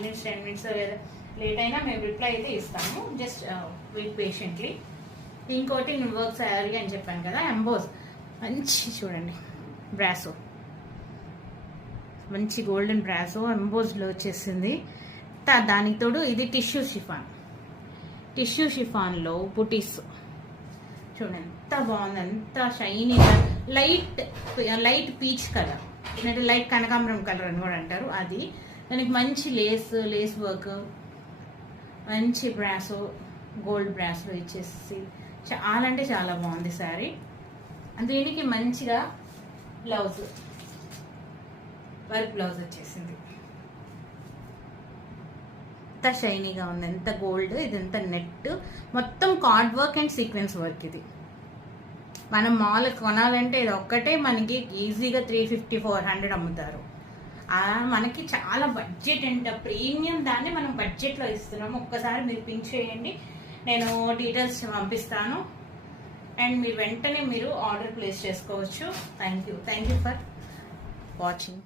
minutes 10 minutes late అయినా మేము reply అయితే ఇస్తాము. Just wait patiently. ఇంకోటి నేను వర్క్ శారీ అని చెప్పాను కదా, ఎంబోస్ మంచి చూడండి బ్రాసో, మంచి గోల్డెన్ బ్రాసో ఎంబోస్లో వచ్చేసింది. దానికి తోడు ఇది టిష్యూ షిఫాన్లో బుటీస్ చూడండి ఎంత బాగుంది, ఎంత షైనీగా, లైట్ పీచ్ కలర్, అంటే లైట్ కనకాంబరం కలర్ అని కూడా అంటారు అది. దానికి మంచి లేస్ వర్క్, మంచి బ్రాసో, గోల్డ్ బ్రాసో ఇచ్చేసి చాలా అంటే చాలా బాగుంది శారీ. దీనికి మంచిగా బ్లౌజ్, వర్క్ బ్లౌజ్ వచ్చేసింది. ఎంత షైనీగా ఉంది, ఎంత గోల్డ్, ఇది ఎంత నెట్, మొత్తం card work and sequence work. ఇది మనం మాల్ కొనాలంటే ఇది ఒక్కటే మనకి ఈజీగా 350-400 అమ్ముతారు. మనకి చాలా బడ్జెట్ అంట, ప్రీమియం దాన్ని మనం బడ్జెట్లో ఇస్తున్నాము. ఒక్కసారి మీరు పింక్ చేయండి, నేను డీటెయిల్స్ పంపిస్తాను అండ్ మీరు వెంటనే మీరు ఆర్డర్ ప్లేస్ చేసుకోవచ్చు. Thank you for watching.